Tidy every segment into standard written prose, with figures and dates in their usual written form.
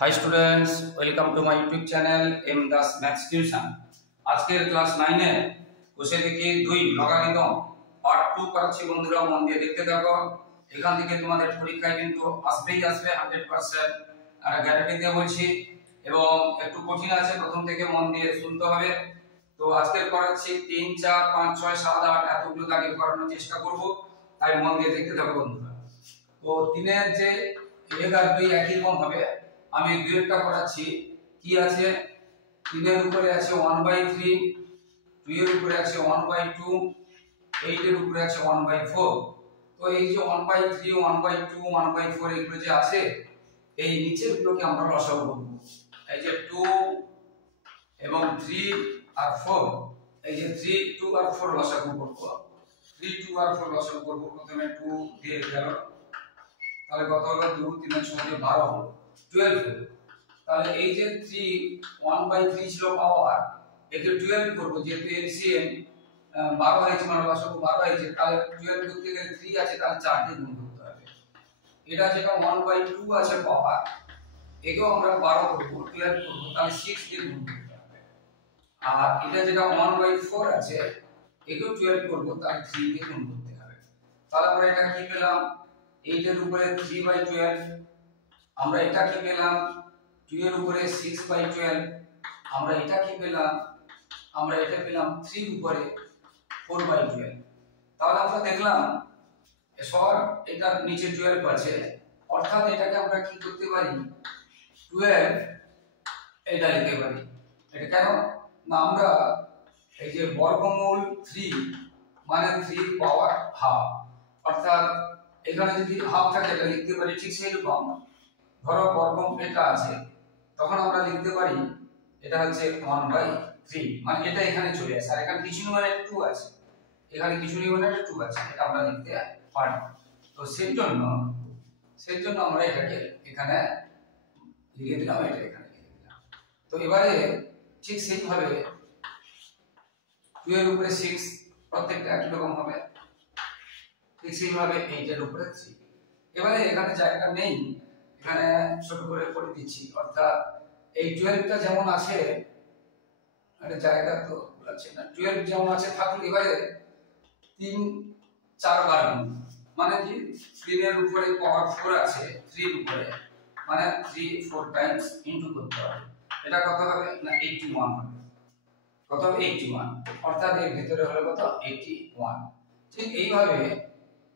High students welcome to my YouTube channel M Das maths tuition. আজকের class 9 এর কোষে থেকে 2 লগারিদম পার্ট 2 করাচ্ছি বন্ধুরা, মন দিয়ে দেখতে থাকো। এখান থেকে তোমাদের পরীক্ষায় কিন্তু আসবেই আসবে 100% আর গ্যারান্টি দিয়ে বলছি, এবং একটু কঠিন আছে, প্রথম থেকে মন দিয়ে শুনতে হবে। তো আজকের করাচ্ছি 3 4 5 6 7 8 এতগুলো দাগে করানোর চেষ্টা করব, তাই মন দিয়ে দেখতে থাকো বন্ধুরা। তো 3 এর যে 1 আর 2 একই রকম হবে। আমি দুইটা করাচ্ছি, কি আছে 3 এর উপরে আছে 1/3, 2 এর উপরে আছে 1/2, 8 এর উপরে আছে 1/4। তো এই যে 1/3 1/2 1/4 এগুলো যে আছে, এই নিচের গুলোকে আমরা লসাগু করব। এই যে 2 এবং 3 আর 4, এই যে 3 2 আর 4 লসাগু করব। 3 2 আর 4 লসাগু করব। প্রথমে 2 দিয়ে গেল, তাহলে কত হলো 2 3 এর 6 দিয়ে 12 হলো 12 হলো। তাহলে এই যে 3 1/3 ছিল পাওয়ার, একে 12 করব, যেহেতু এলসিএম 12 হয়েছে, মানে লসাগু 12 হয়েছে, তাহলে 12 করতে গেলে 3 আছে, তাহলে 4 দিয়ে গুণ করতে হবে। এটা যেটা 1/2 আছে পাওয়ার, একেও আমরা 12 করব, 12 করব, তাহলে 6 দিয়ে গুণ করতে হবে। আর এটা যেটা 1/4 আছে, একেও 12 করব, তাহলে 3 দিয়ে গুণ করতে হবে। তাহলে আমরা এটা কি পেলাম, 8 এর উপরে 3/12, আমরা এটা কি পেলাম 2 এর উপরে 6/12, আমরা এটা কি পেলাম, আমরা এটা পেলাম 3 উপরে 4/12। তাহলে আমরা দেখলাম সর এটার নিচে 12 আছে, অর্থাৎ এটাকে আমরা কি করতে পারি 12 এটা লিখতে পারি। এটা কেন না, আমরা এই যে বর্গমূল 3 মানে 3 পাওয়ার হাফ, অর্থাৎ এখানে যদি হাফ থাকে এটা লিখতে পারি ঠিক সেই রকম। ধরো বর্গমূল এটা আছে, তখন আমরা লিখতে পারি এটা হচ্ছে 1/3, মানে এটা এখানে চলে আসে, আর এখানে কিছু মানে 2 আছে, এখানে কিছু মানে 2 আছে, এটা আমরা লিখতে পারি। তো সেই জন্য আমরা এটাকে এখানে লিখে দিলাম, এটা এখানে লিখে দিলাম। তো এবারে ঠিক সেইভাবে 2 এর উপরে 6 প্রত্যেকটা একই রকম হবে, ঠিক সেইভাবে 8 এর উপরে 3। এবারে এখানে জায়গা নেই, এখানে ছোট করে করে দিচ্ছি, অর্থাৎ এই 12টা যেমন আছে, আরে জায়গা তো আছে না, 12 যেমন আছে থাকলে এবারে 3 4 বার গুণ, মানে কি 3 এর উপরে পাওয়ার 4 আছে, 3 এর উপরে, মানে 3 4 টাইমস ইনটু করতে হবে। এটা কত হবে না 81 হবে। কত হবে 81, অর্থাৎ এর ভিতরে হলো কত 81। ঠিক এইভাবে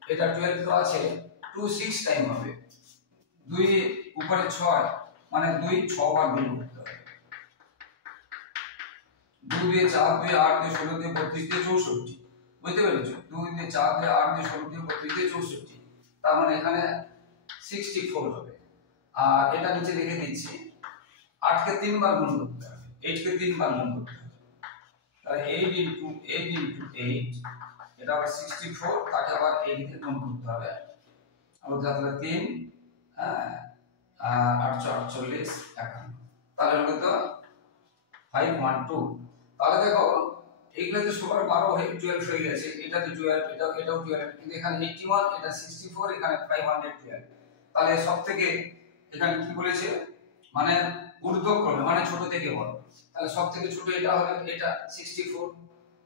এটা 12 তো আছে 2 6 টাইম হবে, 2 উপরে 6, মানে 2 6 বার গুণ করতে হবে। 2 দিয়ে 4 দিয়ে 8 দিয়ে 16 দিয়ে 32 দিয়ে 64, বুঝতে পেরেছো? 2 দিয়ে 4 দিয়ে 8 দিয়ে 16 দিয়ে 32 দিয়ে 64, তার মানে এখানে 64 হবে। আর এটা নিচে লিখে দিচ্ছি, 8 কে 3 বার গুণ করতে হবে, 8 কে 3 বার গুণ করতে হবে। তাহলে 8 into 8, এটা হবে 64, তাকে আবার 8 দিয়ে গুণ করতে হবে। আবার তাহলে 3 আর 8 48 51, তাহলে হলো তো 512। তাহলে দেখো এইগুলোতে সবার 12 হয়ে 12 হয়ে গেছে, এটাতে 12, এটাও 12, কিন্তু এখানে 81, এটা 64, এখানে 512। তাহলে সবথেকে এখানে কি বলেছে, মানে ঊর্ধ্বক্রমে, মানে ছোট থেকে বড়। তাহলে সবথেকে ছোট এটা হবে এটা 64,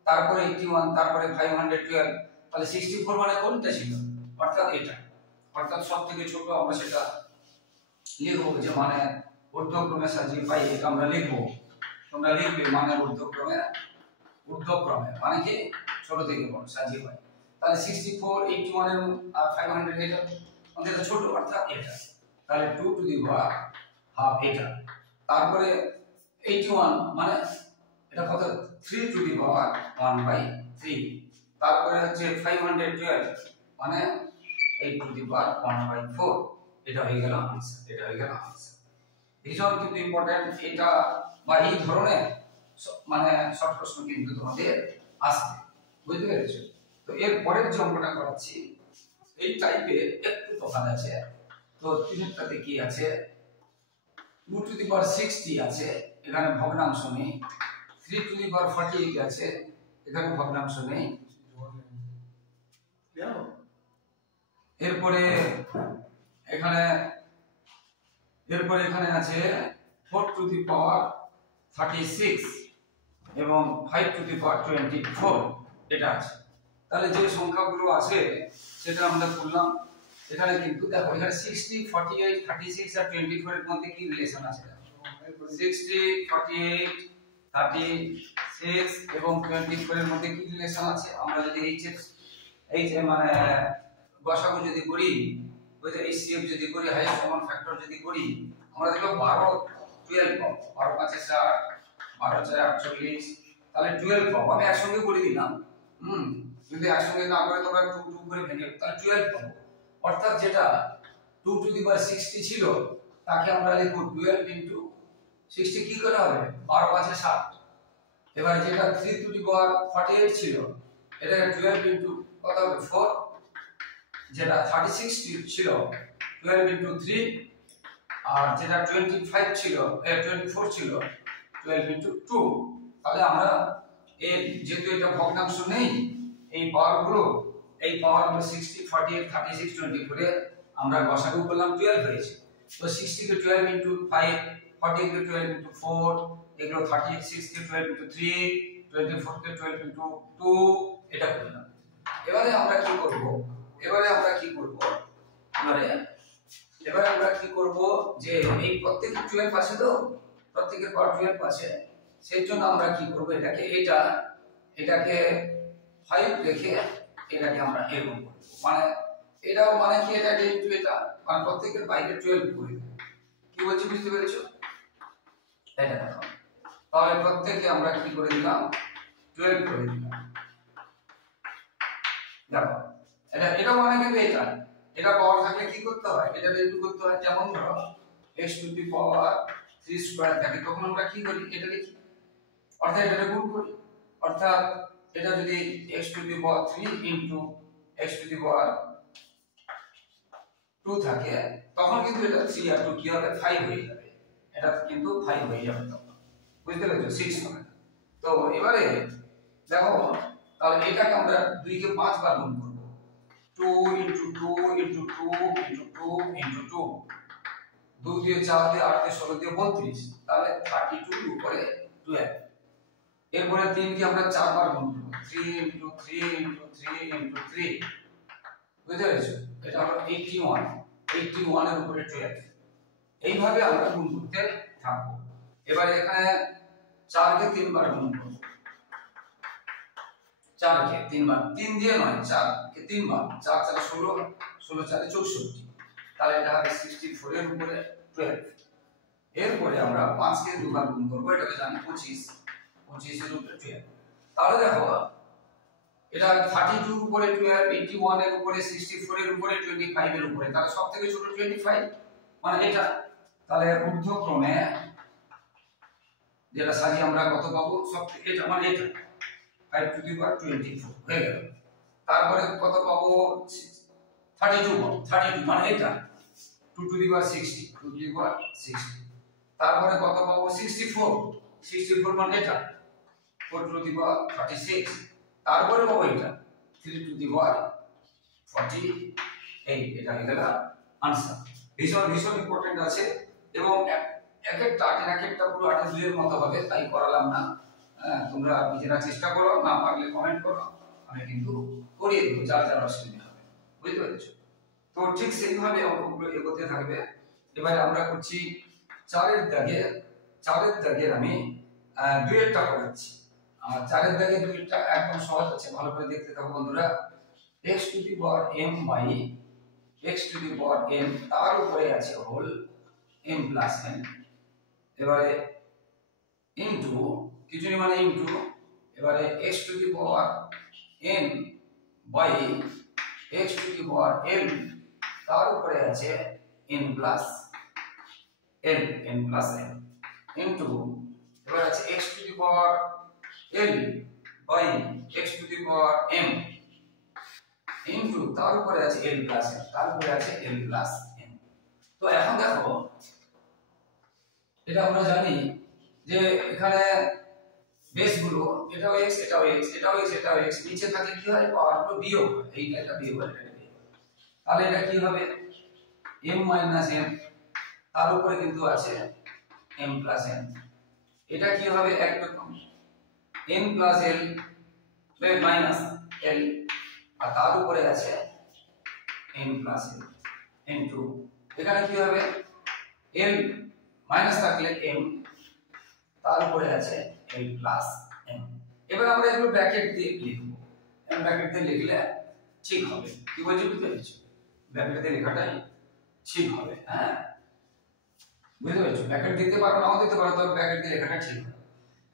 তারপরে 81, তারপরে 512। তাহলে 64 মানে কোনটা ছিল, অর্থাৎ এটা, অর্থাৎ সবথেকে ছোট আমরা সেটা লিখবো, যে মানে ঊর্ধ্বক্রমে সাজিয়ে পাই, এটা আমরা লিখবো। তোমরা লিখবে মানে ঊর্ধ্বক্রমে মানে কি ছোট থেকে বড় সাজিয়ে পাই। তাহলে 64 81 আর 500 এটা আমাদের ছোট, অর্থাৎ এটা। তাহলে 2 টু দি পাওয়ার হাফ এটা, তারপরে 81 মানে এটা কত 3 টু দি পাওয়ার 1/3, তারপরে হচ্ছে 512 মানে 8 টু দি পাওয়ার 1/4। এটা হয়ে গেল आंसर, এটা হয়ে গেল आंसर। ভীষণ কিন্তু ইম্পর্টেন্ট এটা, বা এই ধরনের মানে শর্ট প্রশ্ন কিন্তু তোমাদের আসবে, বুঝতে পেরেছো? তো এর পরের যে অঙ্কটা করাচ্ছি এই টাইপের একটু তফাৎ আছে। তো তিনটাতে কি আছে, 2 টু দি পাওয়ার 60 আছে, এখানে ভগ্নাংশ নেই। 3 টু দি পাওয়ার 48 আছে, এখানে ভগ্নাংশ নেই। এরপরে এখানে এরপর এখানে আছে 4 টু দি পাওয়ার 36 এবং 5 টু দি পাওয়ার 24 এটা আছে। তাহলে যে সংখ্যাগুলো আছে সেটা আমরা করলাম। এখানে কিন্তু দেখো এখানে 60 48 36 আর 24 এর মধ্যে কি রিলেশন আছে? 60 48 36 এবং 24 এর মধ্যে কি রিলেশন আছে? আমরা যদি এই যে মানে গসাগু যদি করি, ওই যে এইচসিএফ যদি করি, হাইয়েস্ট কমন ফ্যাক্টর যদি করি, আমরা দেখব 12 12 পাবো। 12 5 এ 60, 12 4 48, তাহলে 12 পাবো। আমি একসঙ্গে করে দিলাম। যদি একসঙ্গে না করে তোমরা 2 2 করে ভেঙে, তাহলে 12 পাবো। অর্থাৎ যেটা 2 টু দি পাওয়ার 60 ছিল তাকে আমরা লিখব 12 ইনটু 60 কি করা হবে? 12 5 এ 60। এবার যেটা 3 টু দি পাওয়ার 48 ছিল এটাকে 12 ইনটু কত হবে? 4। যেটা 36 ছিল 12 ইনটু 3, আর যেটা 25 ছিল 24 ছিল 12 ইনটু 2। তাহলে আমরা এর যেহেতু এটা ভগ্নাংশ নেই, এই পাওয়ারগুলো 60 48 36 24 আমরা গসাগু করলাম, 12 হয়েছে। তো 60 কে 12 ইনটু 5, 40 কে 12 ইনটু 4, এগুলো 36 কে 12 ইনটু 3, 24 কে 12 ইনটু 2 এটা করলাম। এবারে আমরা কি করব? এবারে আমরা কি করব যে এই প্রত্যেকটা 12 আছে, তো প্রত্যেকের পাওয়ার 12 আছে, সেই জন্য আমরা কি করব? এটাকে 5 রেখে এটাকে আমরা এরকম করব। মানে এটাও মানে কি, এটাকে ইনটু এটা, মানে প্রত্যেকের বাইরে 12 করে দেব। কি বলছি বুঝতে পেরেছো? এটা দেখো, তাহলে প্রত্যেককে আমরা কি করে দিলাম? 12 করে দিলাম। দেখো এটা মানে কিন্তু এটা পাওয়ার থাকলে কি করতে হয়? এটা ইনটু করতে হয়। যেমন ধরো x to the power 3 square থাকে, তখন আমরা কি করি? এটা লিখি, অর্থাৎ এটা গুণ করি। অর্থাৎ এটা যদি x to the power 3 into x to the power 2 থাকে, তখন কিন্তু এটা 3 আর 2 কি হবে? 5 হয়ে যাবে। এটা কিন্তু 5 হয়ে যাবে তখন, বুঝতে পেরেছো? 6 হবে। তো এবারে দেখো, তাহলে এটাকে আমরা 2 কে 5 বার গুণ করব। 2 ইনটু 2 ইনটু 2 ইনটু 2 ইনটু 2, 2 দিয়ে 4 দিয়ে 8 দিয়ে 16 দিয়ে 32, তাহলে 32 উপরে 12। এরপরে 3 কে আমরা 4 বার গুণ করব। 3 ইনটু 3 ইনটু 3 ইনটু 3, বুঝতে পেরেছো? এটা হলো 81 এর উপরে 12। এইভাবে আমরা গুণ করতে থাকবো। এবারে এখানে 4 কে 3 বার গুণ করব। 4 কে 3 বার, 3 দিয়ে নয়, 4 কে 3 বার, 4 4 16, 16 4 64, তাহলে এটা হবে 64 এর উপরে 12। এরপরে আমরা 5 কে 2 বার গুণ করব, এটাকে জানি 25 এর উপরে 12। তাহলে দেখো এটা 32 এর উপরে 12, 81 এর উপরে, 64 এর উপরে, 25 এর উপরে, তাহলে সবথেকে ছোট 25, মানে এটা। তাহলে ঊর্ধ্বক্রমে যেটা সাজিয়ে আমরা কত পাবো? সবথেকে এটা মানে এটা 5 টু দি পাওয়ার 24 হয়ে গেল। তারপরে কত পাবো? 32 পাবো, 32 মানে এটা 2 two the power 60, 2 two the পাওয়ার 60। তারপরে কত পাবো? 64 মানে এটা 4 টু দি পাওয়ার 36। তারপরে পাবো এটা 3 টু দি পাওয়ার 48। এটা হয়ে গেল आंसर। ভীষণ ইম্পর্টেন্ট আছে, এবং এক একটা পুরো 8 এর মতো হবে, তাই করালাম না। তোমরা নিজেরা চেষ্টা করো, না পারলে কমেন্ট করো, আমি কিন্তু করিয়ে দেবো যার অসুবিধা হবে, বুঝতে পেরেছো? তো ঠিক সেইভাবে অঙ্কগুলো এগোতে থাকবে। এবারে আমরা করছি 4 এর দাগের আমি দুইটা করাচ্ছি। আর 4 এর দাগের দুইটা একদম সহজ আছে, ভালো করে দেখতে থাকো বন্ধুরা। x to the power m by x to the power m, তার উপরে আছে হোল m প্লাস n। এবারে ইনটু কিছু নেই মানে ইনটু, এবারে x to the power n by x to the power m, তার উপরে আছে n প্লাস n ইনটু, এবার আছে x to the power l by x to the power m into, তার উপরে আছে l প্লাস n, তার উপরে আছে l প্লাস n। তো এখন দেখো, এটা আমরা জানি যে এখানে বেসগুলো এটাও x এটাও x এটাও x এটাও x, নিচে থাকে কি হয়? পাওয়ারগুলো বিয়োগ হয়, এটা বিয়োগ হয়, তাহলে এটা কি হবে? m - m, তার উপরে কিন্তু আছে m প্লাস n। এটা কি হবে একরকম n plus l minus l, আর তার উপরে আছে n প্লাস l ইনটু এখানে কি হবে l মাইনাস থাকলে m, তার উপরে আছে l প্লাস m। এবার আমরা এগুলো ব্র্যাকেট দিয়ে লিখব, ব্র্যাকেট দিয়ে লিখলে ঠিক হবে। কি বলছি বুঝতে পেরেছো? ব্র্যাকেট দিয়ে লেখাটাই ঠিক হবে। হ্যাঁ বুঝতে পেরেছো? ব্র্যাকেট দিতে পারো নাও দিতে পারো, তবে ব্র্যাকেট দিয়ে লেখাটা ঠিক হবে।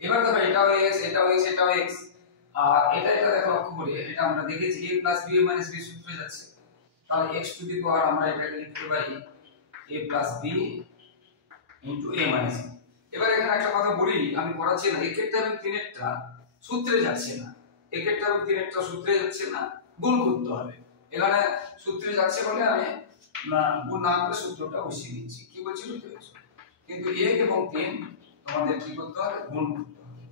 এবার দেখো এটাও x এটাও x এটাও x, আর এটা দেখো লক্ষ্য করি, এটা আমরা দেখেছি a plus b minus b সূত্রে যাচ্ছে, তাহলে x টু দি পাওয়ার আমরা এটাকে লিখতে পারি a plus b into a minus b। এবার এখানে একটা কথা বলি, আমি পড়াচ্ছি না একেরটা এবং তিনেরটা সূত্রে যাচ্ছে না, একেরটা এবং তিনেরটা সূত্রে যাচ্ছে না, গুণ করতে হবে। এখানে সূত্রে যাচ্ছে বলে আমি গুণ না করে সূত্রটা বসিয়ে দিচ্ছি। কি বলছি বুঝতে পেরেছো? কিন্তু 1 এবং 3 তোমাদের কি করতে হবে? গুণ করতে হবে।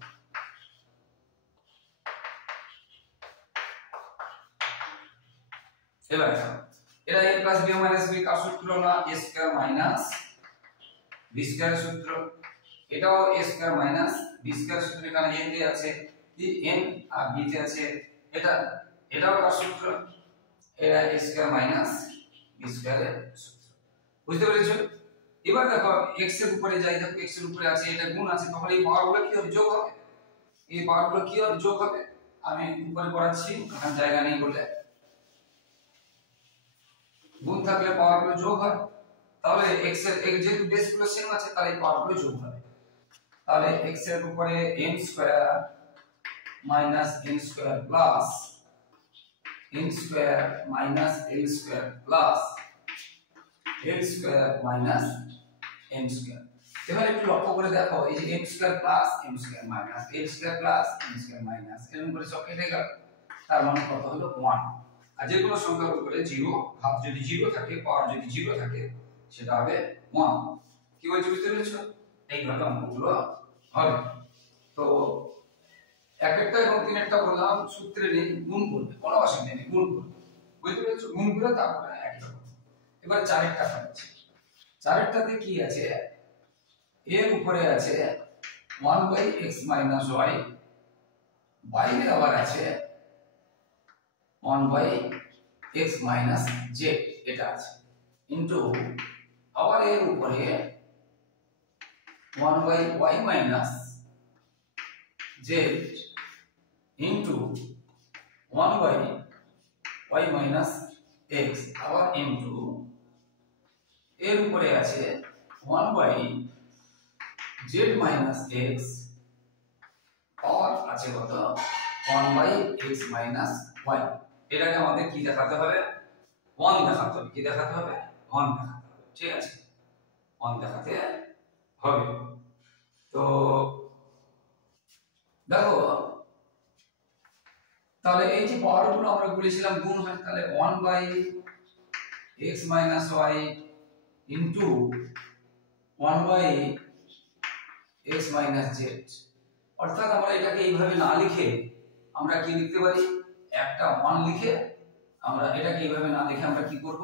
এবার এটা a plus b minus b কার সূত্র না? a square minus b square সূত্র। এটাও a square minus b square সূত্র। এখানে a তে আছে কি n আর b তে আছে এটাও কার সূত্র? এটা a স্কয়ার মাইনাস b স্কয়ারের সূত্র। বুঝতে পেরেছো? এবার দেখো x এর উপরে যাই, দেখো x এর উপরে আছে, এটা গুণ আছে, তখন এই পাওয়ারগুলো কি হবে? যোগ হবে। এই পাওয়ারগুলো কি হবে? যোগ হবে। আমি উপরে পড়াচ্ছি, এখানে জায়গা নেই বলে। গুণ থাকলে পাওয়ারগুলো যোগ হয়, তাহলে x এর যেহেতু বেসগুলো সেম আছে, তাহলে এই পাওয়ারগুলো যোগ হবে। তাহলে x এর উপরে m square minus n square plus n square minus l square plus l square minus m square. এবার একটু লক্ষ্য করে দেখো, এই যে m square plus m square minus l square plus m square minus এরকম করে সব কেটে গেল, তার মানে কত হলো? 1। আর যে কোনো সংখ্যার উপরে 0, ঘাত যদি 0 থাকে, পাওয়ার যদি 0 থাকে, সেটা হবে 1। কি বলছি বুঝতে পেরেছো? এইভাবে অঙ্কগুলো হবে। তো একটা এবং তিনেরটা বললাম সূত্রে নেই, গুণ করবে, কোনো অসুবিধা নেই, গুণ করবে। বুঝতে পেরেছো? গুণ করে তারপরে একই রকম। এবার চারেরটা পাচ্ছি, চারেরটাতে কি আছে? এর উপরে আছে 1/x y, বাইরে আবার আছে 1/x z, এটা আছে ইনটু আবার এর উপরে 1/y z into 1/y x, আবার ইনটু এর উপরে আছে 1/z x, পাওয়ার আছে কত? 1/x y। এটাকে আমাদের কি দেখাতে হবে? 1 দেখাতে হবে। কি দেখাতে হবে? 1 দেখাতে হবে। ঠিক আছে, 1 দেখাতে হবে। তো দেখো, তাহলে এই যে পাওয়ারগুলো আমরা বলেছিলাম গুণ হয়, তাহলে 1/x y into 1/x z। অর্থাৎ আমরা এটাকে এইভাবে না লিখে আমরা কি লিখতে পারি? একটা 1 লিখে আমরা এটাকে এইভাবে না লিখে আমরা কি করব?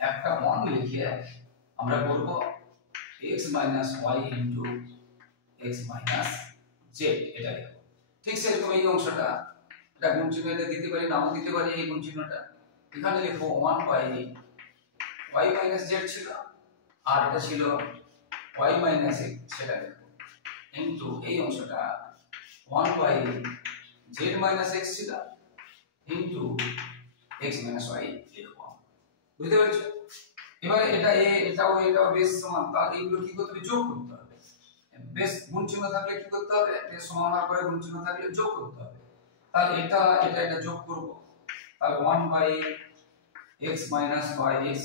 একটা 1 লিখে আমরা করব x y into x z, এটা লিখব। ঠিক সেরকম এই অংশটা, এটা গুণ চিহ্নতে দিতে পারি, নাও দিতে পারি। এই গুণ চিহ্নটা এখানে লিখব 1/y z ছিল, আর এটা ছিল y x, সেটা লিখব ইনটু এই অংশটা 1/z x ছিল ইনটু x y লিখব। বুঝতে পেরেছো? এবারে এটা এটাও বেস সমান, তাহলে এগুলো কি করতে হবে? যোগ করতে হবে। বেস গুণ চিহ্ন থাকলে কি করতে হবে? বেস সমান হওয়ার পরে গুণ চিহ্ন থাকলে যোগ করতে হবে। তাহলে এটা যোগ করব, তাহলে 1/x y x,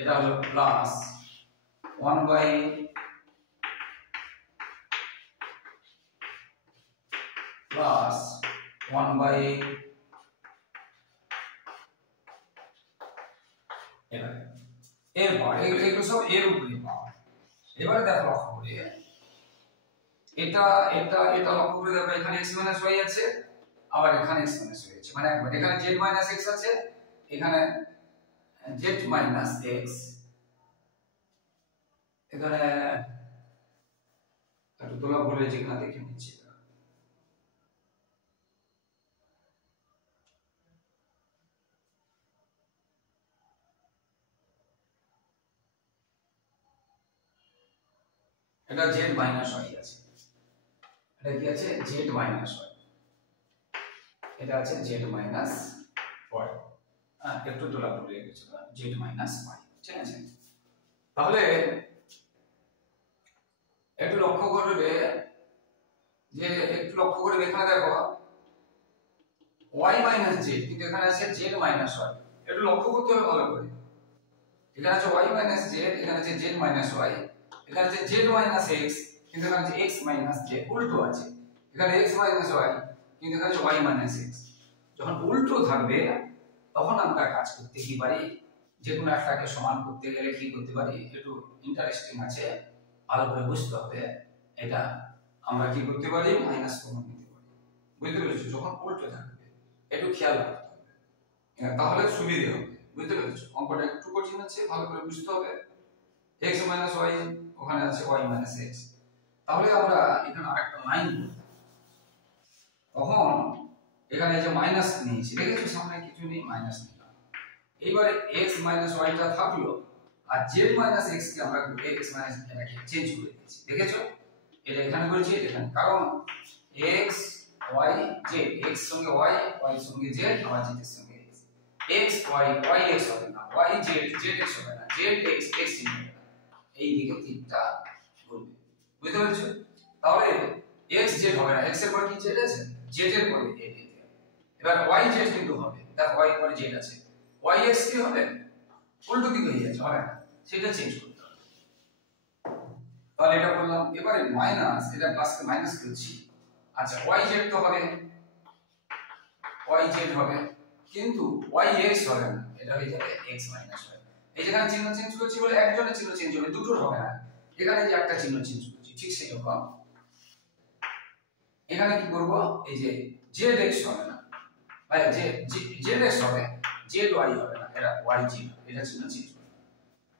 এটা হলো প্লাস 1/x এর পাওয়ার, এগুলো সব এর উপরে পাওয়ার। এবারে দেখো লক্ষ্য করে, এটা লক্ষ্য করে দেখো, এখানে x y আছে, আবার এখানে x y আছে, মানে একবার এখানে z x আছে, এখানে z x, এখানে একটু তোলা ভুল হয়েছে কিনা দেখে নিচ্ছি। এটা z মাইনাস y আছে, এটা কি আছে z মাইনাস y, এটা আছে z মাইনাস y, একটু তোলা ভুল হয়ে গেছে, z মাইনাস y, ঠিক আছে। তাহলে একটু লক্ষ্য করবে যে এখানে দেখো y মাইনাস z, কিন্তু এখানে আছে z মাইনাস y, একটু লক্ষ্য করতে হবে ভালো করে। এখানে আছে y মাইনাস z, এখানে আছে z মাইনাস y, এখানে আছে z মাইনাস x, কিন্তু এখানে আছে x মাইনাস z, উল্টো আছে। এখানে x মাইনাস y, কিন্তু এখানে আছে y মাইনাস x। যখন উল্টো থাকবে তখন আমরা কাজ করতে কি পারি, যে কোনো একটাকে সমান করতে গেলে কি করতে পারি, একটু ইন্টারেস্টিং আছে, ভালো করে বুঝতে হবে। এটা আমরা কি করতে পারি, মাইনাস কমন নিতে পারি, বুঝতে পেরেছো? যখন উল্টো থাকবে একটু খেয়াল রাখতে হবে, তাহলে সুবিধা হবে, বুঝতে পেরেছো? অঙ্কটা একটু কঠিন আছে, ভালো করে বুঝতে হবে। x মাইনাস y, ওখানে আছে y মাইনাস x। তাহলে আমরা এখানে আরেকটা লাইন করব, তখন এখানে যে মাইনাস নিয়েছি, দেখেছো সামনে কিছু নেই, মাইনাস নিলাম। এবারে x মাইনাস y টা থাকলো, আর z মাইনাস x কে আমরা x মাইনাস এটাকে চেঞ্জ করে দিয়েছি, দেখেছো? এটা এখানে করেছি, এখানে, কারণ x y z, x সঙ্গে y, y সঙ্গে z, আবার z এর সঙ্গে x, x y, y x হবে না, y z, z x হবে না, z x, x হবে না, এই দিকে তিনটা ঘুরবে, বুঝতে পেরেছো? তাহলে x z হবে না, x এর পরে কি z আছে, z এর পরে a দিতে হবে। এবার y z কিন্তু হবে, দেখো y এর পরে z আছে, y x কি হবে, উল্টো দিকে হয়ে যাচ্ছে, হবে না, সেটা চেঞ্জ করতে হবে। তাহলে এটা বললাম। এবারে মাইনাস, এটা প্লাসকে মাইনাস করছি, আচ্ছা y z তো হবে, y z হবে, কিন্তু y x হবে না, এটা হয়ে যাবে x মাইনাস y। এই যেখানে চিহ্ন চেঞ্জ করছি বলে একজনের চিহ্ন চেঞ্জ হবে, দুটোর হবে না। এখানে যে একটা চিহ্ন চেঞ্জ করছি, ঠিক সেরকম এখানে কি করব, এই যে zx হবে না, ভাই zx হবে, zy হবে না, এটা y চিহ্ন, এটা চিহ্ন চেঞ্জ করব,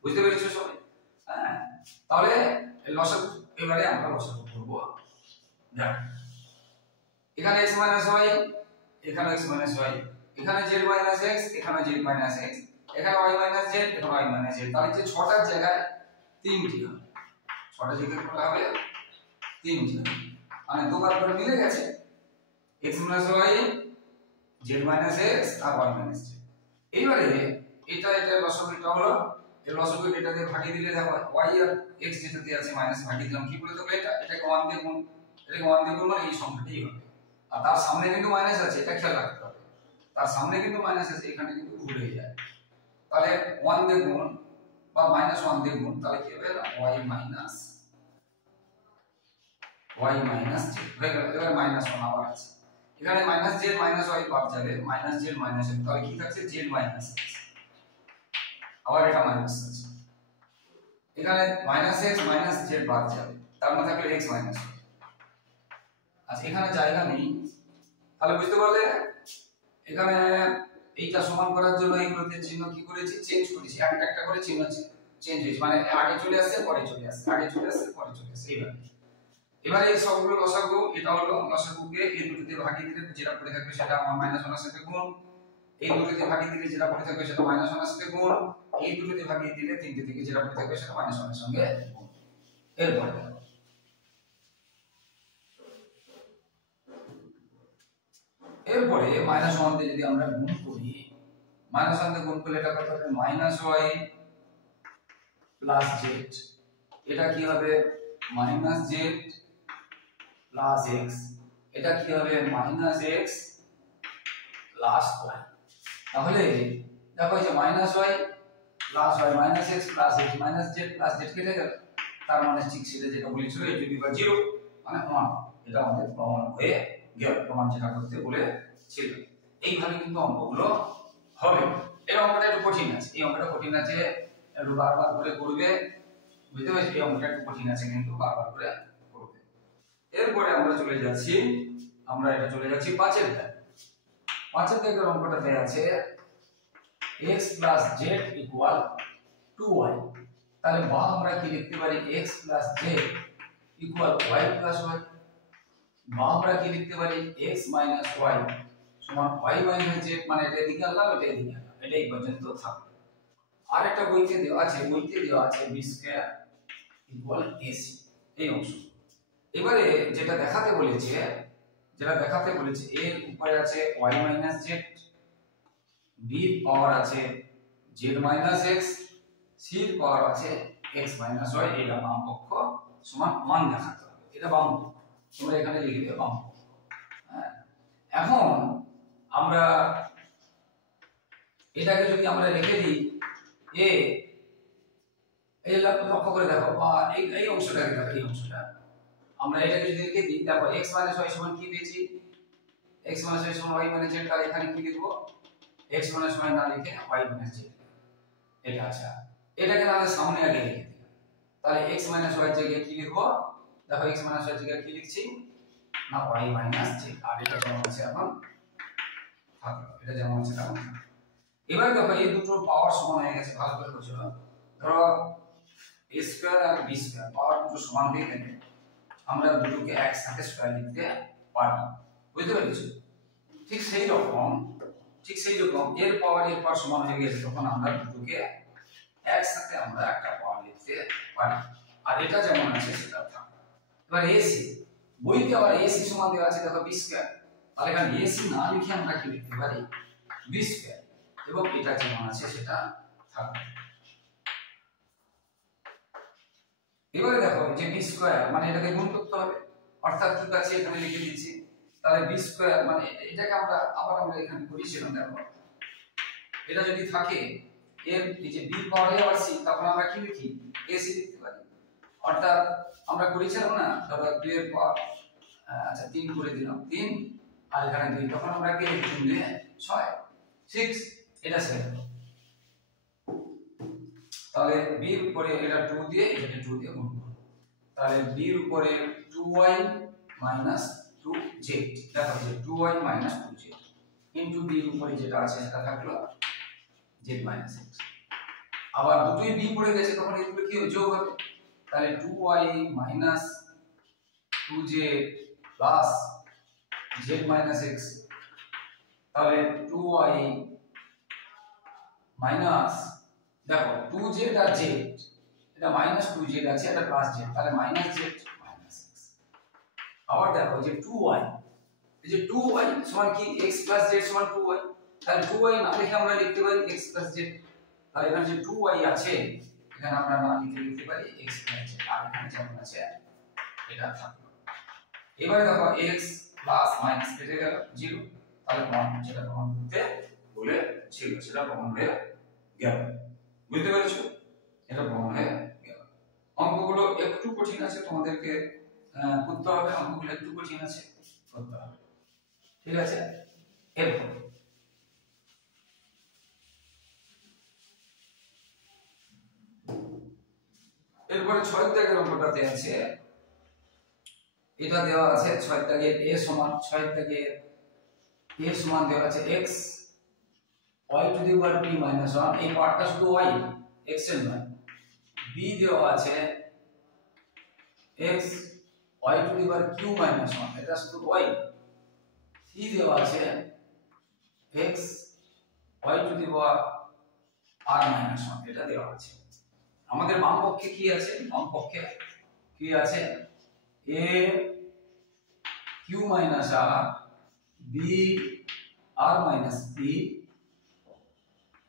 বুঝতে পেরেছো সবাই? হ্যাঁ, তাহলে লসাগু, এবারে আমরা লসাগু করব। দেখ এখানে x মাইনাস y, এখানে x মাইনাস y, এখানে z মাইনাস x, এখানে z মাইনাস x, এখানে y মাইনাস z, এখানে y মাইনাস z। তাহলে যে ছটার জায়গায় তিনটি হবে, ছটা জায়গায় কত হবে, তিনটি হবে, মানে দুবার করে মিলে গেছে, x minus y, z minus x আর y মাইনাস z। এইবারে এটা লসাগুটা হলো, এই লসাগু এটা দিয়ে ভাগিয়ে দিলে দেখো y আর x যেটা দিয়ে আছে মাইনাস ভাগিয়ে দিলাম, কি বলে তো এটাকে 1 দিয়ে গুণ, এটাকে 1 দিয়ে গুণ মানে এই সংখ্যাটাই হবে। আর তার সামনে কিন্তু মাইনাস আছে, এটা খেয়াল রাখতে হবে, তার সামনে কিন্তু মাইনাস আছে, এখানে কিন্তু ভুলে যায়। তাহলে 1 দিয়ে গুণ বা মাইনাস 1 দিয়ে গুণ, তাহলে কি হবে, y মাইনাস z হয়ে গেল। এবার মাইনাস 1 আবার আছে, এখানে মাইনাস z মাইনাস y বাদ যাবে, মাইনাস z মাইনাস y, তাহলে কি থাকছে, z মাইনাস x, আবার এটা মাইনাস আছে, এখানে মাইনাস x মাইনাস z বাদ যাবে, তার মানে থাকলে x মাইনাস y। আচ্ছা এখানে জায়গা নেই, তাহলে বুঝতে পারলে এখানে এইটা সমান করার জন্য এইগুলোতে চিহ্ন কি করেছি, চেঞ্জ করেছি, একটা একটা করে চিহ্ন চেঞ্জ হয়েছে, মানে আগে চলে আসছে পরে চলে আসছে, আগে চলে আসছে পরে চলে আসছে, এইভাবে। এবারে এই সবগুলো লসাগু, এটা হলো লসাগুকে এই দুটোতে ভাগিয়ে দিলে যেটা পড়ে থাকবে সেটা মাইনাস 1 এর সাথে গুণ, এই দুটোতে ভাগিয়ে দিলে যেটা পড়ে থাকবে সেটা মাইনাস 1 এর সাথে গুণ, এই দুটোতে ভাগিয়ে দিলে তিনটে থেকে যেটা পড়ে থাকবে সেটা মাইনাস 1 এর সঙ্গে গুণ। এরপরে মাইনাস 1 দিয়ে যদি আমরা গুণ করি, মাইনাস 1 দিয়ে গুণ করলে এটা কত হবে, মাইনাস y প্লাস z, এটা কি হবে, মাইনাস z প্লাস x, এটা কি হবে, মাইনাস x প্লাস y। তাহলে দেখো এই যে minus y plus y, minus x plus x, minus z plus z কেটে গেল, তার মানে ঠিক সেটা যেটা বলেছিল a টু দি পাওয়ার 0 মানে 1, এটা আমাদের প্রমাণ হয়ে গেল, প্রমাণ যেটা করতে বলেছিল। এইভাবে কিন্তু অঙ্কগুলো হবে। এই অঙ্কটা একটু কঠিন আছে, এই অঙ্কটা কঠিন আছে, একটু বারবার করে করবে, বুঝতে পারছি? এই অঙ্কটা একটু কঠিন আছে, কিন্তু বারবার করে করবে। এরপরে আমরা চলে যাচ্ছি 5 এর দাগ। 5 এর দাগের অঙ্কটাতে আছে x plus z equal 2y, তাহলে বা আমরা কি লিখতে পারি x plus z equal y plus y। বা আমরা কি লিখতে পারি x মাইনাস y সমান y মাইনাস z, মানে এটা এদিকে আনলাম এটা এদিকে আনলাম, এটা এই পর্যন্ত থাকবে। আর একটা বইতে দেওয়া আছে b স্কয়ার ইকুয়াল ac, এই অংশ। এবারে যেটা দেখাতে বলেছে এর উপরে আছে y মাইনাস z, b এর পাওয়ার আছে z মাইনাস x, c এর পাওয়ার আছে x মাইনাস y, এটা বাম পক্ষ সমান 1 দেখাতে হবে, এটা বাম পক্ষ, তোমরা এখানে লিখে দিও বাম পক্ষ। হ্যাঁ, এখন আমরা এটাকে যদি আমরা রেখে দিই a, এই লক্ষ্য করে দেখো বা এই অংশটাকে দেখো, এই অংশটা আমরা এটাকে যদি লিখে দিই, দেখো x মাইনাস y সমান কি পেয়েছি, x মাইনাস y সমান y মাইনাস z, তাহলে এখানে কি লিখব x মাইনাস y না লিখে y মাইনাস z, এটা আচ্ছা এটাকে তাহলে সামনে আগে লিখে দিই, তাহলে x মাইনাস y এর জায়গায় কি লিখব, দেখো x মাইনাস y এর জায়গায় কি লিখছি না y মাইনাস z, আর এটা যেমন আছে এখন থাকলো, এটা যেমন আছে তেমন থাকলো। এবার দেখো এই দুটোর পাওয়ার সমান হয়ে গেছে, ভালো করে বুঝো, ধরো a স্কয়ার আর b স্কয়ার পাওয়ার দুটো সমান হয়ে গেলে আমরা দুটোকে একসাথে স্কয়ার লিখতে পারি, বুঝতে পেরেছো? ঠিক সেই রকম এর পাওয়ার সমান হয়ে গেছে, তখন আমরা দুটোকে একসাথে আমরা একটা পাওয়ার লিখতে পারি, আর এটা যেমন আছে সেটা থাকবে। এবার এসি, বইতে আবার এসি সমান দেওয়া আছে দেখো বি স্কয়ার, তাহলে এখানে এসি না লিখে আমরা কি লিখতে পারি বি স্কয়ার, এবং এটা যেমন আছে সেটা থাকবে। এবারে দেখো যে বি স্কয়ার মানে এটাকে গুণ করতে হবে, অর্থাৎ কি আছে এখানে লিখে দিচ্ছি, তাহলে বি স্কয়ার মানে এটাকে আমরা এখানে করেছিলাম, দেখো এটা যদি থাকে এর এই যে বি পাওয়ার a আর c, তখন আমরা কি লিখি ac লিখতে পারি, অর্থাৎ আমরা করেছিলাম না ধরো 2 এর পাওয়ার আচ্ছা 3 করে দিলাম 3 আর এখানে 2, তখন আমরা কি লিখি 3 দিয়ে 6 এটা সেট, তাহলে b এর উপরে এটা 2 দিয়ে এটাকে 2 দিয়ে গুণ করব, তাহলে b এর উপরে 2y 2z, দেখো যে 2y 2z ইনটু b এর উপরে যেটা আছে সেটা থাকলো z x, আবার দুটোই b পড়ে গেছে তখন এগুলো কি যোগ হবে, তাহলে 2y 2z plus z x, তাহলে 2y মাইনাস, দেখো 2z আর z, এটা -2z আছে এটা প্লাস z, তাহলে -z x, আবার দেখো যে 2y, এই যে 2y সমান কি x z সমান 2y, তাহলে 2y না লিখে আমরা লিখতে পারি x z, তাহলে এখানে যে 2y আছে এখানে আমরা না লিখে লিখতে পারি x z, আর এখানে যেমন আছে এটা থাকলো। এবারে দেখো x প্লাস মাইনাস কেটে গেল 0, তাহলে যেটা প্রমাণ করতে বলে ছিল সেটা প্রমাণ হয়ে গেল, বুঝতে পেরেছো? এটা প্রমাণ হয়ে গেল। অঙ্কগুলো একটু কঠিন আছে, তোমাদেরকে করতে হবে, অঙ্কগুলো একটু কঠিন আছে, করতে হবে, ঠিক আছে? এরপরে 6 দাগের অঙ্কটাতে আছে, এটা দেওয়া আছে 6 দাগের a সমান 6 দাগের a সমান দেওয়া আছে x y two the power p minus 1, এই পার্টটা শুধু y x এর নয়, b দেওয়া আছে x y two the power q minus 1, এটা শুধু y, c দেওয়া আছে x y two the power r minus 1, এটা দেওয়া আছে। আমাদের বাম পক্ষে কি আছে, বাম পক্ষে কি আছে a q minus r, b r minus p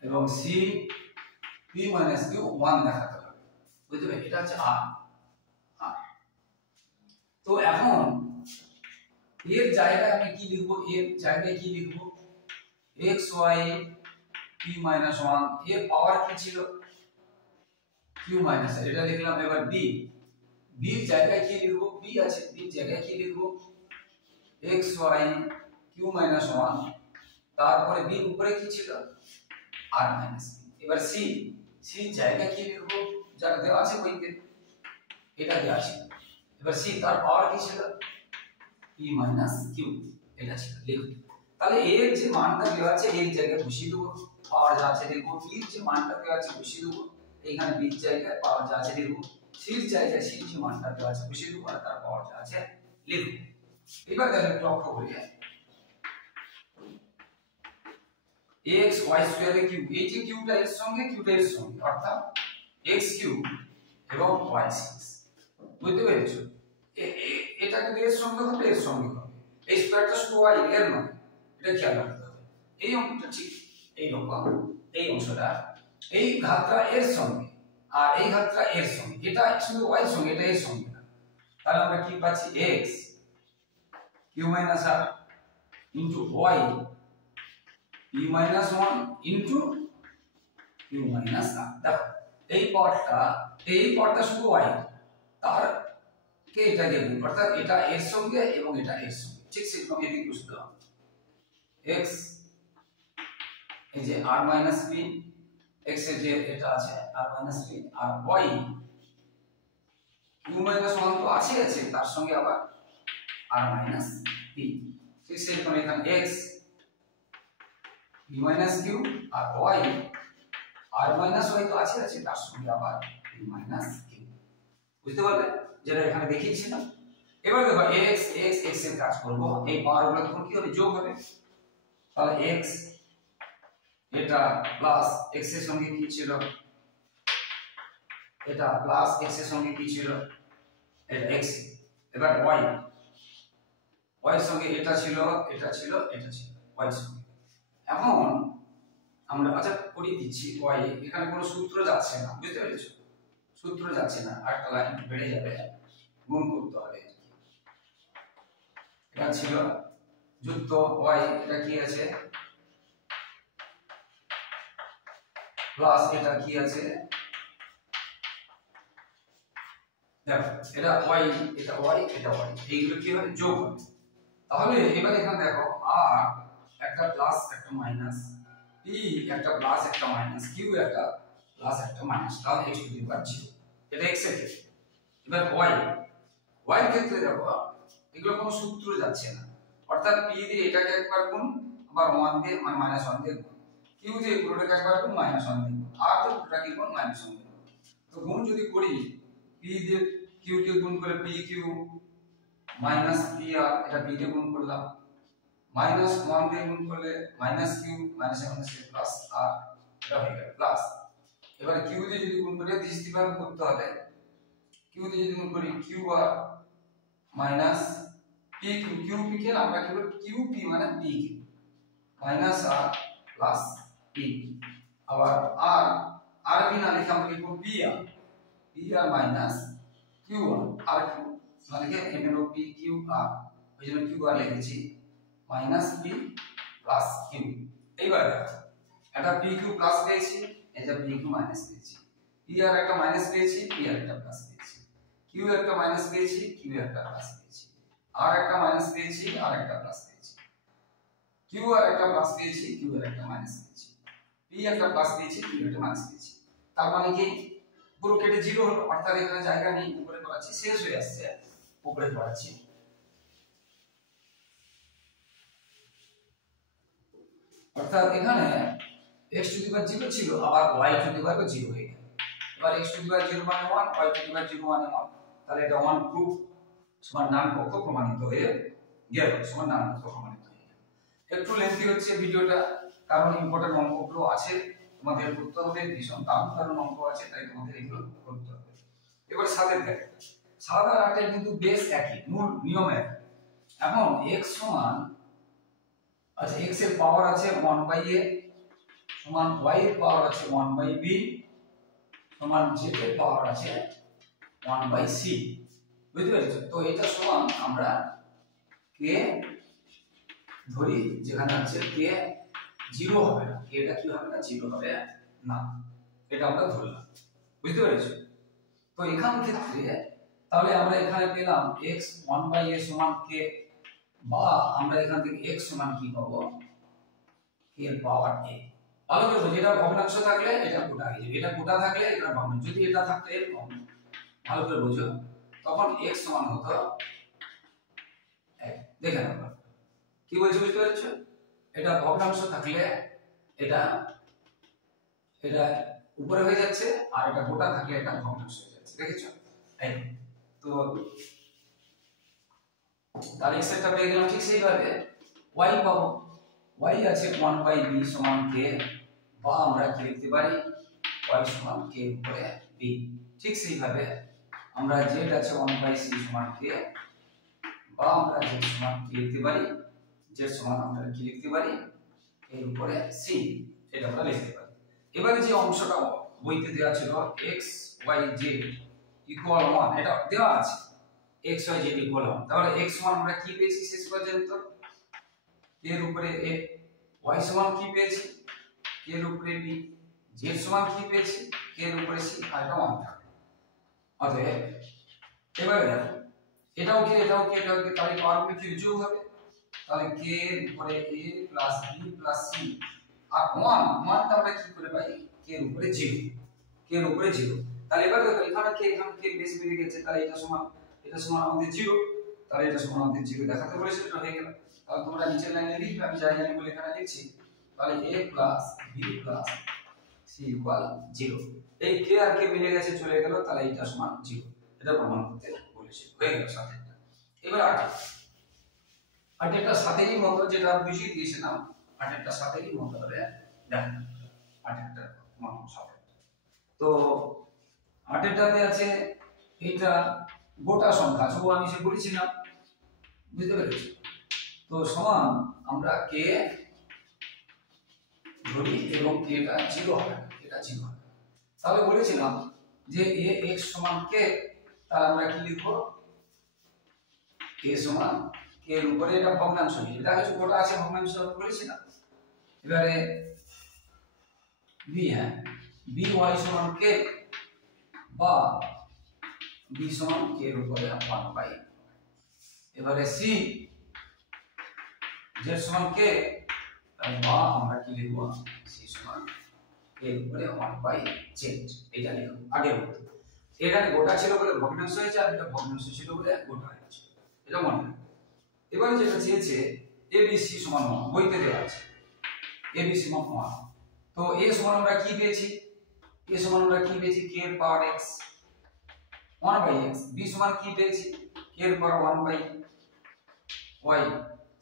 এবং c p মাইনাস q 1 দেখাতে হবে, বুঝতে পারলে? এটা হচ্ছে r। তো এখন এর জায়গায় আমি কি লিখব, এর জায়গায় কি লিখব x y p মাইনাস 1, এর পাওয়ার কি ছিল q মাইনাস, এটা লিখলাম। এবার b, b এর জায়গায় কি লিখব, b আছে, b এর জায়গায় কি লিখব x y q মাইনাস 1, তারপরে b এর উপরে কি ছিল r মাইনাস p। এবার c, c এর জায়গায় কি লিখব, যারা দেওয়া আছে বইতে এটা দেওয়া আছে, এবার c তার পাওয়ার কি ছিল p মাইনাস q, এটা ছিল, লিখব। তাহলে এর যে মানটা দেওয়া আছে এর জায়গায় বসিয়ে দেব, পাওয়ার যা আছে দেখব, p এর যে মানটা দেওয়া আছে বসিয়ে দেব, এইখানে বি জায়গায় পাওয়ার যা আছে লিখব, সির জায়গায় সি যে মানটা দেওয়া আছে বসিয়ে দেবো আর তার পাওয়ার যা আছে লিখব। এবার দেখো একটু লক্ষ্য করি x y স্কয়ারের কিউব, এই যে কিউবটা এর সঙ্গে কিউবটা এর সঙ্গে অর্থাৎ x কিউব এবং y 6 বুঝতে পেরেছো? এটা কিন্তু এর সঙ্গে হবে এর সঙ্গে হবে, এই স্কয়ারটা শুধু y এর নয়, এটা খেয়াল রাখতে হবে। এই অঙ্কটা ঠিক এই রকম, এই অংশটা এই ঘাতটা এর সঙ্গে আর এই ঘাতটা এর সঙ্গে, এটা শুধু y সঙ্গে এটা এর সঙ্গে না, তাহলে আমরা কি পাচ্ছি x Q minus r into y p minus 1 into q minus r। দেখো এই পদটা শুধু y, তার কে এটা দিয়ে গুণ, অর্থাৎ এটা এর সঙ্গে এবং এটা এর সঙ্গে, ঠিক সেরকম এদিকে বুঝতে হবে x এই যে r minus p, x এর যে এটা আছে r minus p আর y q minus 1 তো আছে তার সঙ্গে আবার r minus p, ঠিক সেরকম এখানে x p minus q আর y r minus y তো আছে তার সঙ্গে আবার p minus q, বুঝতে পারলে যেটা এখানে দেখিয়েছিলাম। এবার দেখো x এর কাজ করব, এই পাওয়ারগুলো তখন কি হবে যোগ হবে, তাহলে x এটা প্লাস x এর সঙ্গে কি ছিল, এটা প্লাস x এর সঙ্গে কি ছিল এটা x, এবার y এর সঙ্গে এটা ছিল y এর সঙ্গে। এখন আমরা আচ্ছা করিয়ে দিচ্ছি y, এখানে কোনো সূত্র যাচ্ছে না, বুঝতে পেরেছো? সূত্র যাচ্ছে না, আরেকটা লাইন বেড়ে যাবে, গুণ করতে হবে। এটা ছিল যুক্ত y, এটা কি আছে প্লাস এটা কি আছে, দেখো এটা y এটা y এটা y, এইগুলো কি হবে যোগ হবে। তাহলে এবার এখানে দেখো r একটা প্লাস একটা মাইনাস, p একটা প্লাস একটা মাইনাস, q একটা প্লাস একটা মাইনাস, তাহলে x টু দি পাওয়ার 0, এটা x এর ক্ষেত্রে। এবার y এর ক্ষেত্রে দেখো এগুলো কোনো সূত্র যাচ্ছে না, অর্থাৎ p দিয়ে এটাকে একবার গুণ আবার 1 দিয়ে মানে মাইনাস 1 দিয়ে গুণ, q দিয়ে পুরোটাকে একবার গুণ মাইনাস 1 দিয়ে গুণ, r দিয়ে পুরোটাকে গুণ মাইনাস 1 দিয়ে গুণ। তো গুণ যদি করি p দিয়ে q দিয়ে গুণ করে pq মাইনাস pr, এটা p দিয়ে গুণ করলাম, মাইনাস 1 দিয়ে গুণ করলে minus q minus plus r, এটা হয়ে গেল প্লাস। এবারে q দিয়ে যদি গুণ করি দৃষ্টিভাবে করতে হবে, q দিয়ে যদি গুণ করি qr মাইনাস pq, qp কে আমরা কি বলবো qp মানে pq minus r plus p, আবার r p না লিখে আমরা লিখব pr minus qr, r q মানে কি m এর p q r, ওই জন্য qr লিখেছি মাইনাস p প্লাস q। এইবার এটা pq প্লাস পেয়েছি, এটা pq মাইনাস পেয়েছি, pr একটা মাইনাস পেয়েছি, pr একটা প্লাস পেয়েছি, q একটা মাইনাস পেয়েছি, q একটা প্লাস পেয়েছি, r একটা মাইনাস পেয়েছি, r একটা প্লাস পেয়েছি, q আর একটা প্লাস পেয়েছি, q আর একটা মাইনাস পেয়েছি, p একটা প্লাস পেয়েছি, q একটা মাইনাস পেয়েছি। তার মানে কি পুরো কেটে 0 হলো, অর্থাৎ এখানে জায়গা নেই, উপরে করাচ্ছি শেষ হয়ে আসছে, উপরে করাচ্ছি। অর্থাৎ এখানে x টু দি পাওয়ার 0 ছিল, আবার y টু দি পাওয়ার 0 হয়ে গেল। এবার x টু দি পাওয়ার 0 মানে 1, y টু দি পাওয়ার 0 মানে 1, তাহলে এটা 1 প্রুফ সমান ডান পক্ষ প্রমাণিত হয়ে গেল, সমান ডান পক্ষ প্রমাণিত হয়ে গেল। একটু লেন্থি হচ্ছে ভিডিওটা, কারণ ইম্পর্টেন্ট অঙ্কগুলো আছে তোমাদের করতে হবে, ভীষণ দারুণ অঙ্ক আছে, তাই তোমাদের এগুলো করতে হবে। এবার সাদের দেখো, সাদ আর আটটা কিন্তু বেস একই, মূল নিয়ম একই। এখন x সমান আচ্ছা x এর পাওয়ার আছে 1/a সমান y এর পাওয়ার আছে 1/b সমান z এর পাওয়ার আছে 1/c, বুঝতে পেরেছো? তো এটা সমান আমরা k ধরি, যেখানে আছে k 0 হবে না, k টা কি হবে না 0 হবে না, এটা আমরা ধরলাম, বুঝতে পেরেছো? তো এখান ক্ষেত্রে তাহলে আমরা এখানে পেলাম x 1/a সমান k, বা আমরা এখান থেকে x সমান কি পাবো k এর পাওয়ার a। ভালো করে বুঝো, এটা ভগ্নাংশ থাকলে এটা গোটা হয়ে যাবে, এটা গোটা থাকলে এটা ভগ্নাংশ, যদি এটা থাকতো এরকম ভালো করে বুঝো, তখন x সমান হতো 1। দেখেন আমরা কি বলছি, বুঝতে পারছো? এটা ভগ্নাংশ থাকলে এটা উপরে হয়ে যাচ্ছে, আর এটা গোটা থাকলে এটা ভগ্নাংশ হয়ে যাচ্ছে। দেখেছো? এই তো তার x এরটা পেয়ে গেলাম। ঠিক সেইভাবে y পাবো। y আছে 1/b সমান k, বা আমরা কি লিখতে পারি y সমান k উপরে b। ঠিক সেইভাবে আমরা z আছে 1/c সমান k, বা আমরা z সমান কি লিখতে পারি, z সমান আমরা কি লিখতে পারি k উপরে c, এটা আমরা লিখতে পারি। এবারে যে অংশটা বইতে দেওয়া ছিল x y z ইকুয়াল 1, এটা দেওয়া আছে x y z ইকুয়াল 1, তাহলে x সমান আমরা কি পেয়েছি শেষ পর্যন্ত k এর উপরে a, y সমান কি পেয়েছি k এর উপরে b, z সমান কি পেয়েছি k এর উপরে c, আর এটা 1 থাকবে। অতএব এবারে দেখো এটাও কি এটাও কি এটাও কি, তাহলে পাওয়ারগুলো কি যোগ হবে, তাহলে k এর উপরে a plus b plus c, আর 1 মানটা আমরা কি করে পাই k এর উপরে 0, k এর উপরে 0। তাহলে এবারে দেখো এখানে k বেশি বেড়ে গেছে, তাহলে এটা সমান আমাদের 0, তাহলে এটা সমান আমাদের 0 দেখাতে বলেছে, এটা হয়ে গেল। তাহলে তোমরা নিচের লাইনে লিখবে, আমি যাই জানি বলে এখানে লিখছি, তাহলে a plus b plus c equal 0। এই k আর k মিলে গেছে চলে গেল, তাহলে এটা সমান 0, এটা প্রমাণ করতে বলেছে, হয়ে গেল সাথে। এবার আটেরটা সাথেরই মতো যেটা বুঝিয়ে দিয়েছিলাম, আটেরটা সাথেরই মতো হবে দেখেন, আটেরটা মতো সাথে। তো আটেরটাতে আছে এটা গোটা সংখ্যা, সব আমি সে বলেছিলাম, বুঝতে পেরেছি? তো সমান আমরা k ধরি এবং k টা 0 হবে, এটা 0 হবে। তাহলে বলেছিলাম যে a x সমান k, তাহলে আমরা কি লিখব a সমান k এর উপরে এটা ভগ্নাংশ, এটা হচ্ছে গোটা আছে ভগ্নাংশ বলেছিলাম। এবারে b, হ্যাঁ b y সমান k, বা b সমান k এর উপরে 1/, এবারে c z সমান k, বা আমরা কি লিখব c সমান k এর উপরে 1/z, এটা লিখব আগের মতো। এটা গোটা ছিল বলে ভগ্নাংশ হয়েছে, আর এটা ভগ্নাংশ ছিল বলে গোটা হয়েছে, এটা মনে রাখবে। এবারে যেটা চেয়েছে abc সমান 1, বইতে দেওয়া আছে abc সমান 1। তো a সমান আমরা কি পেয়েছি, a সমান আমরা কি পেয়েছি k এর পাওয়ার x 1/x, b সমান কি পেয়েছি k এর পাওয়ার 1/y,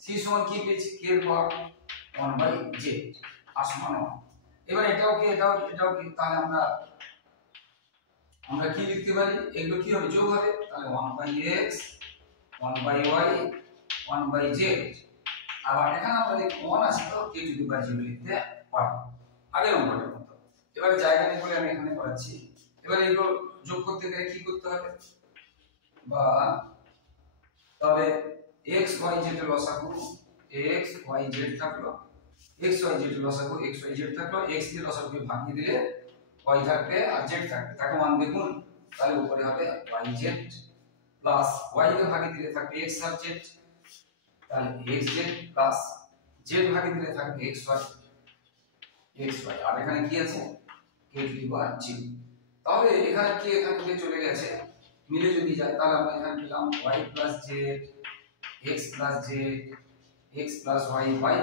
c সমান কি পেয়েছি k এর পাওয়ার 1/z, আর সমান 1। এবার এটাও কি এটাও কি, তাহলে আমরা কি লিখতে পারি, এগুলো কি হবে যোগ হবে, তাহলে 1/x 1/y 1/z, আবার এখানে আমরা লিখব 1 আছে তো k টু দি পাওয়ার 0 লিখতে পারি আগের নম্বরের মতো। এবারে জায়গা নেই বলে আমি এখানে করাচ্ছি। এবারে এগুলো যোগ করতে গেলে কি করতে হবে, বা তবে x y z এর লসাগু x y z থাকলো, x y z এর লসাগু x y z থাকলো, x দিয়ে লসাগুকে ভাঙিয়ে দিলে y থাকবে আর z থাকবে, তাকে মান দেখুন, তাহলে উপরে হবে yz প্লাস y কে ভাঙিয়ে দিলে থাকবে x আর z, তাহলে xz প্লাস z ভাঙিয়ে দিলে থাকবে xy, আর এখানে কি আছে k টু দি পাওয়ার 0। তাহলে এখানে কি এখানে চলে গেছে, মিলে যদি যায় তাহলে আমরা এখানে পেলাম y plus z x plus z x plus y by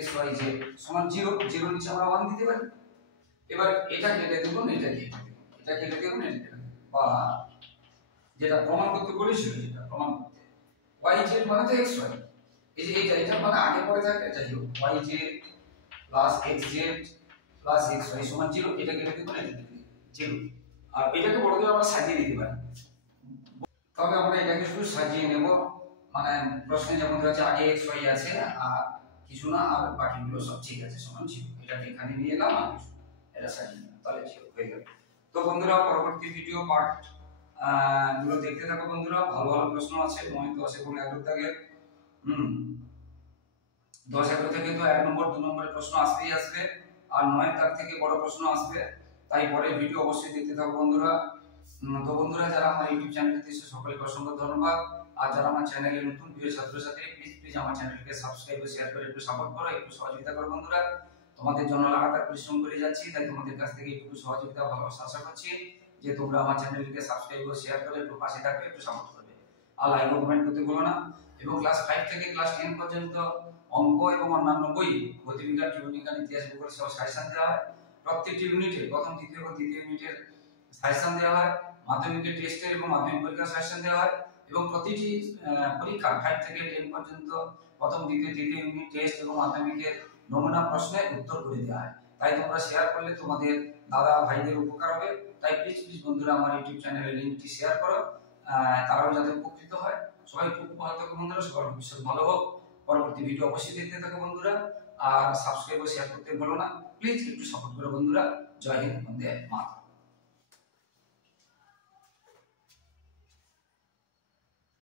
x y z সমান 0, 0 নিচে আমরা 1 দিতে পারি। এবার এটা কেটে দেব, এটা কেটে দেব, বা যেটা প্রমাণ করতে বলেছিল, যেটা প্রমাণ করতে y z মানে তো x y, এই যে এটা মানে আগে পরে থাকে, যাই হোক y z plus x z plus x y সমান 0, এটা কেটে দেব, এটা কেটে দেব 0, আর এটাকে বড় করে আমরা সাজিয়ে দিতে পারি। তবে আমরা এটাকে শুধু সাজিয়ে নেব, মানে প্রশ্নে যেমন আছে আগে x y আছে আর কিছু না, আর বাকিগুলো সব ঠিক আছে সমান 0, এটাকে এখানে নিয়ে এলাম আর এটা সাজিয়ে নিলাম, তাহলে 0 হয়ে গেল। তো বন্ধুরা পরবর্তী ভিডিও পার্ট গুলো দেখতে থাকো বন্ধুরা, ভালো ভালো প্রশ্ন আছে 9, 10 এবং 11 দাগের 10, 11 থেকে তো 1 নম্বর 2 নম্বরের প্রশ্ন আসবেই আসবে, আর 9 দাগ থেকে বড় প্রশ্ন আসবে, তাই পরের ভিডিও অবশ্যই দেখতে থাকো বন্ধুরা। তো বন্ধুরা যারা আমার ইউটিউব চ্যানেলটিতে এসে সকলকে অসংখ্য ধন্যবাদ, আর যারা আমার চ্যানেলে নতুন প্রিয় ছাত্রছাত্রী প্লিজ আমার চ্যানেলকে সাবস্ক্রাইব ও শেয়ার করে একটু সাপোর্ট করো, একটু সহযোগিতা করো বন্ধুরা। তোমাদের জন্য লাগাতার পরিশ্রম করে যাচ্ছি, তাই তোমাদের কাছ থেকে একটু সহযোগিতা ভালোবাসা আশা করছি, যে তোমরা আমার চ্যানেলটিকে সাবস্ক্রাইব ও শেয়ার করে একটু পাশে থাকবে, একটু সাপোর্ট করবে, আর লাইক ও কমেন্ট করতে ভুলো না। এবং ক্লাস 5 থেকে ক্লাস 10 পর্যন্ত অঙ্ক এবং অন্যান্য বই গতিবিজ্ঞান, জীববিজ্ঞান, ইতিহাস, ভূগোল সব সাজেশন দেওয়া হয়। প্রত্যেকটি ইউনিটে প্রথম দ্বিতীয় এবং তৃতীয় ইউনিটের সাজেশন দেওয়া হয়, মাধ্যমিকের টেস্টের এবং মাধ্যমিক পরীক্ষার সাজেশন দেওয়া হয় এবং প্রতিটি পরীক্ষা 5 থেকে 10 পর্যন্ত প্রথম দ্বিতীয় তৃতীয় ইউনিট টেস্ট এবং মাধ্যমিকের নমুনা প্রশ্নের উত্তর করে দেওয়া হয়। তাই তোমরা শেয়ার করলে তোমাদের দাদা ভাইদের উপকার হবে। তাই প্লিজ বন্ধুরা আমার ইউটিউব চ্যানেলের লিংকটি শেয়ার করো, তারাও যাতে উপকৃত হয়। সবাই খুব ভালো থাকো বন্ধুরা, সবার ভবিষ্যৎ ভালো হোক। পরবর্তী ভিডিও অবশ্যই দেখতে থাকো বন্ধুরা, আর সাবস্ক্রাইব ও শেয়ার করতে ভুলো না। প্লিজ একটু সাপোর্ট করো বন্ধুরা। জয় হিন্দ, বন্দে মাতরম।